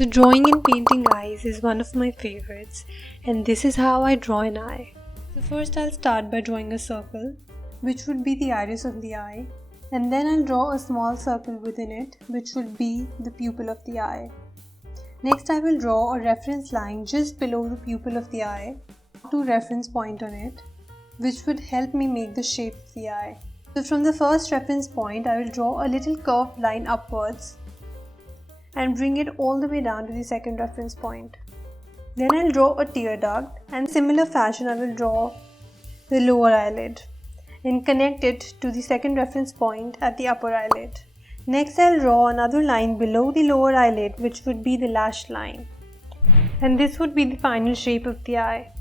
So drawing and painting eyes is one of my favorites, and this is how I draw an eye. So first I'll start by drawing a circle, which would be the iris of the eye, and then I'll draw a small circle within it, which would be the pupil of the eye. Next I will draw a reference line just below the pupil of the eye, to reference point on it, which would help me make the shape of the eye. So from the first reference point, I will draw a little curved line upwards and bring it all the way down to the second reference point. Then I'll draw a tear duct, and in similar fashion I will draw the lower eyelid and connect it to the second reference point at the upper eyelid. Next I'll draw another line below the lower eyelid, which would be the lash line, and this would be the final shape of the eye.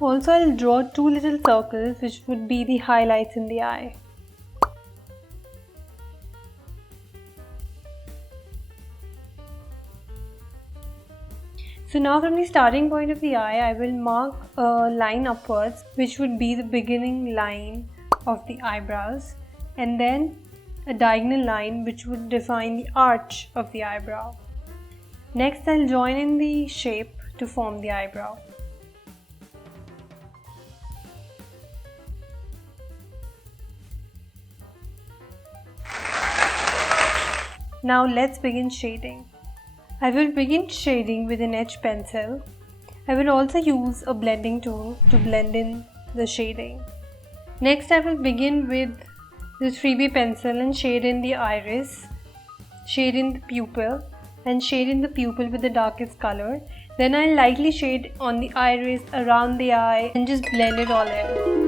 Also I'll draw two little circles, which would be the highlights in the eye. So now from the starting point of the eye, I will mark a line upwards, which would be the beginning line of the eyebrows, and then a diagonal line which would define the arch of the eyebrow. Next I'll join in the shape to form the eyebrow. Now let's begin shading. I will begin shading with an edge pencil. I will also use a blending tool to blend in the shading. Next I will begin with the 3B pencil and shade in the iris, shade in the pupil, and shade in the pupil with the darkest color. Then I'll lightly shade on the iris, around the eye, and just blend it all in.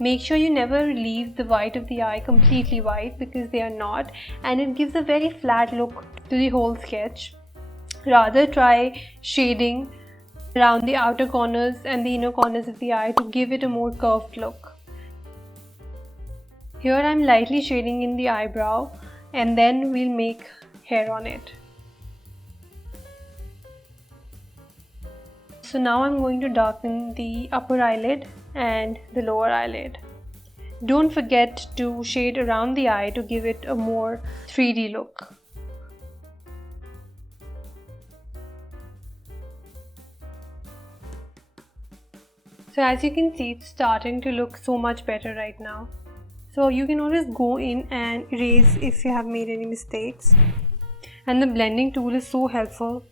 Make sure you never leave the white of the eye completely white, because they are not, and it gives a very flat look to the whole sketch. Rather try shading around the outer corners and the inner corners of the eye to give it a more curved look. Here I'm lightly shading in the eyebrow, and then we'll make hair on it. So now I'm going to darken the upper eyelid and the lower eyelid. Don't forget to shade around the eye to give it a more 3D look. So as you can see, it's starting to look so much better right now. So you can always go in and erase if you have made any mistakes, and the blending tool is so helpful.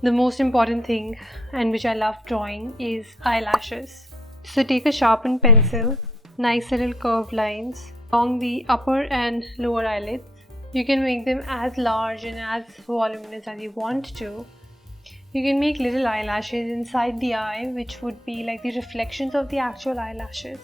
The most important thing, and which I love drawing, is eyelashes. So take a sharpened pencil, nice little curved lines along the upper and lower eyelids. You can make them as large and as voluminous as you want to. You can make little eyelashes inside the eye, which would be like the reflections of the actual eyelashes.